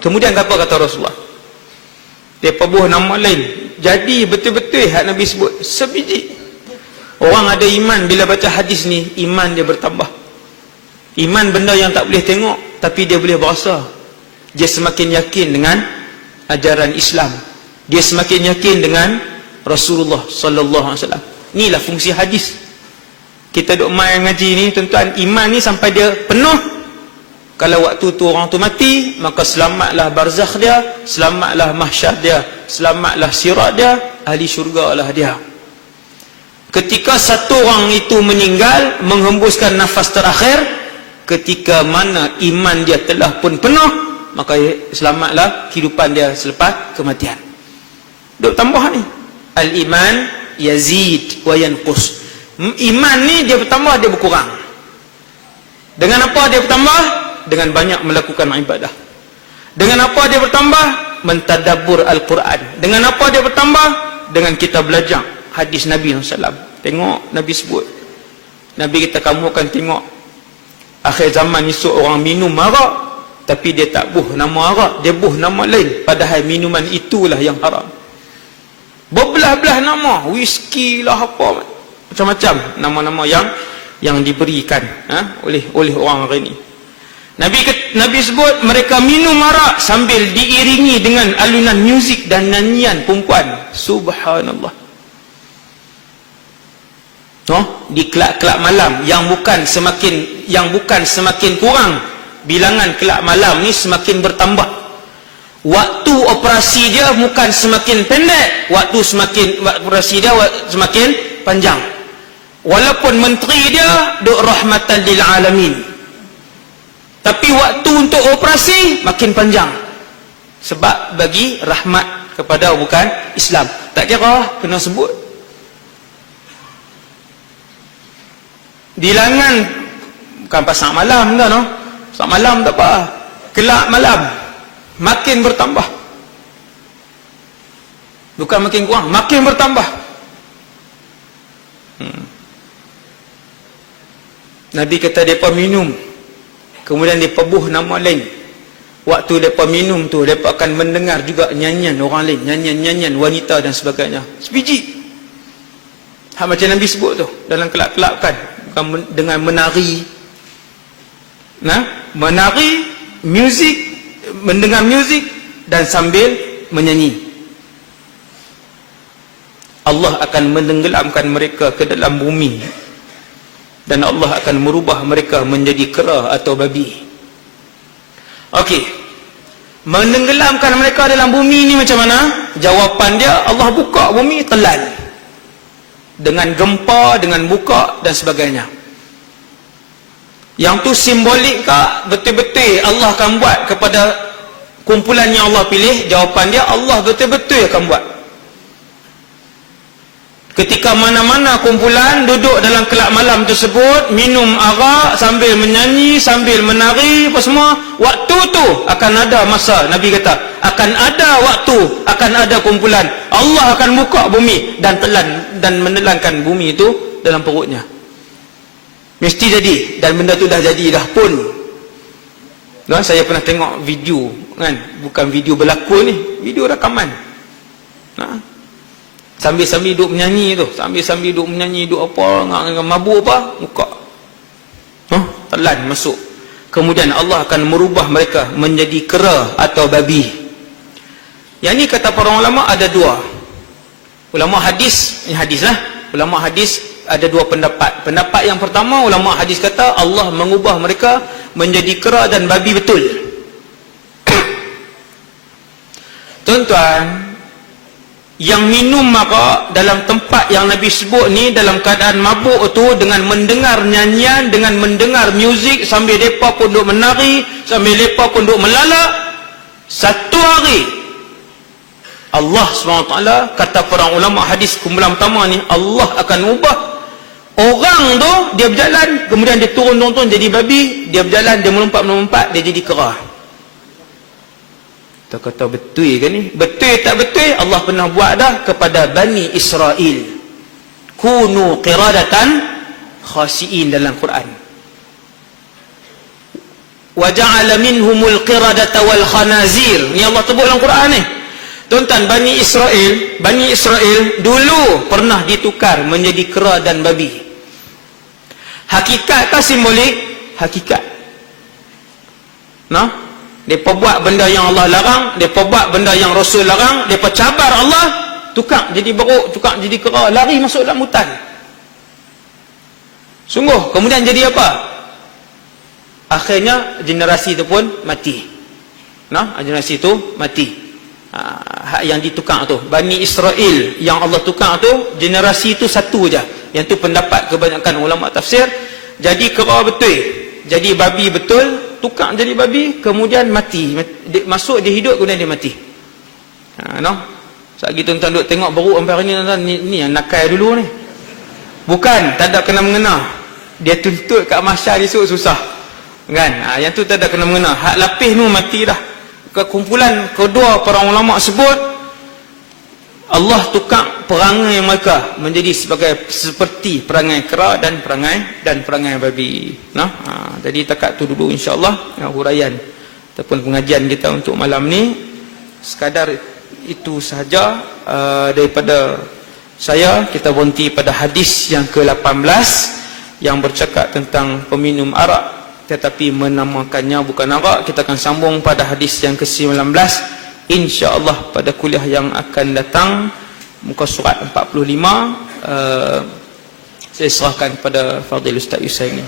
Kemudian apa kata Rasulullah? Dia buh nama lain. Jadi betul-betul hak Nabi sebut sebiji. Orang ada iman bila baca hadis ni, iman dia bertambah. Iman benda yang tak boleh tengok tapi dia boleh berasa. Dia semakin yakin dengan ajaran Islam. Dia semakin yakin dengan Rasulullah sallallahu alaihi wasallam. Inilah fungsi hadis. Kita duk main ngaji ni tuan-tuan, iman ni sampai dia penuh. Kalau waktu tu orang tu mati, maka selamatlah barzakh dia, selamatlah mahsyar dia, selamatlah sirat dia, ahli syurga lah dia. Ketika satu orang itu meninggal, menghembuskan nafas terakhir, ketika mana iman dia telah pun penuh, maka selamatlah kehidupan dia selepas kematian. Duk tambah ni. Al-iman yazid wa yanqus. Iman ni dia bertambah, dia berkurang. Dengan apa dia bertambah? Dengan banyak melakukan ibadah. Dengan apa dia bertambah? Mentadabbur Al-Quran. Dengan apa dia bertambah? Dengan kita belajar hadis Nabi SAW. Tengok Nabi sebut. Nabi kata kamu akan tengok akhir zaman esok orang minum arak, tapi dia tak buh nama arak, dia buh nama lain, padahal minuman itulah yang haram. Berbelah-belah nama, whisky lah apa, macam-macam nama-nama yang diberikan oleh orang hari ini. Nabi sebut mereka minum arak sambil diiringi dengan alunan muzik dan nyanyian perempuan. Subhanallah. Di kelab-kelab malam yang bukan semakin kurang, bilangan kelab malam ni semakin bertambah. Waktu operasi dia bukan semakin pendek, operasi dia semakin panjang. Walaupun menteri dia duk rahmatan lil alamin, tapi waktu untuk operasi makin panjang. Sebab bagi rahmat kepada bukan Islam. Tak kira kena sebut. Bilangan bukan pasal malam dah, no? Pasal malam tak apa. Kelab malam makin bertambah. Bukan makin kurang, makin bertambah. Nabi kata mereka minum, kemudian mereka buh nama lain. Waktu mereka minum tu, mereka akan mendengar juga nyanyian orang lain, nyanyian wanita dan sebagainya. Sebiji. Macam Nabi sebut tu dalam kelab-kelab kan, dengan menari, menari, muzik, mendengar muzik dan sambil menyanyi. Allah akan menenggelamkan mereka ke dalam bumi, dan Allah akan merubah mereka menjadi kera atau babi. Okey, menenggelamkan mereka dalam bumi ni macam mana? Jawapan dia, Allah buka bumi telan dengan gempa, dengan buka dan sebagainya. Yang tu simbolik ke betul-betul Allah akan buat kepada kumpulan yang Allah pilih? Jawapan dia, Allah betul-betul akan buat. Ketika mana-mana kumpulan duduk dalam kelab malam tersebut, minum arak sambil menyanyi, sambil menari apa semua, waktu tu akan ada masa, Nabi kata akan ada waktu, akan ada kumpulan, Allah akan buka bumi dan telan dan menelankan bumi itu dalam perutnya. Mesti jadi, dan benda tu dah jadi dah pun. Dan saya pernah tengok video kan, bukan video berlakon ni, video rakaman. Sambil-sambil duduk menyanyi tu, sambil-sambil duduk menyanyi, duduk apa, mabuk apa, buka. Telan masuk. Kemudian Allah akan merubah mereka menjadi kera atau babi. Yang ni kata para ulama ada dua. Ulama hadis, ini hadis lah. Ulama hadis ada dua pendapat. Pendapat yang pertama, ulama hadis kata Allah mengubah mereka menjadi kera dan babi betul. Tuan-tuan, yang minum arak dalam tempat yang Nabi sebut ni, dalam keadaan mabuk tu, dengan mendengar nyanyian, dengan mendengar muzik, sambil mereka pun duk menari, sambil mereka pun duk melalak, satu hari Allah SWT kata para ulama hadis kumpulan pertama ni, Allah akan ubah orang tu, dia berjalan, kemudian dia turun jadi babi, dia berjalan, dia melompat, dia jadi kera. Kita kata betul ke ni? Betul tak betul? Allah pernah buat dah kepada Bani Israel. Kunu qiradatan khasi'in dalam Quran. wa ja'ala minhumul qiradata wal khanazir. Ni Allah sebut dalam Quran ni. Tuan-tuan, Bani Israel dulu pernah ditukar menjadi kera dan babi. Hakikat ke simbolik? Hakikat. Nah, depa buat benda yang Allah larang, depa buat benda yang Rasul larang, depa cabar Allah, tukar jadi beruk, tukar jadi kera, lari masuk dalam hutan. Sungguh, kemudian jadi apa? Akhirnya generasi itu pun mati. Nah, generasi itu mati. Yang ditukar tu, Bani Israel yang Allah tukar tu, generasi itu satu je. Yang tu pendapat kebanyakan ulama tafsir. Jadi kera betul, jadi babi betul, tukar jadi babi, kemudian mati. Masuk dia hidup, kemudian dia mati. No? Sekali tuan-tuan duk tengok beruk sampai hari ni, tuan-tuan, ni yang nakal dulu ni. Bukan, tak ada kena mengena. Dia tuntut kat masyar esok susah. Kan? Yang tu tak ada kena mengena. Hak lapis tu mati dah. Kekumpulan kedua para ulama sebut Allah tukar perangai mereka menjadi seperti perangai kera dan perangai babi. Nah, jadi takat tu dulu insya-Allah huraian ataupun pengajian kita untuk malam ni. Sekadar itu sahaja daripada saya. Kita berhenti pada hadis yang ke-18 yang bercakap tentang peminum arak tetapi menamakannya bukan arak. Kita akan sambung pada hadis yang ke-19 insya-Allah pada kuliah yang akan datang, muka surat 45. Saya serahkan kepada Fadil Ustaz Yusaini.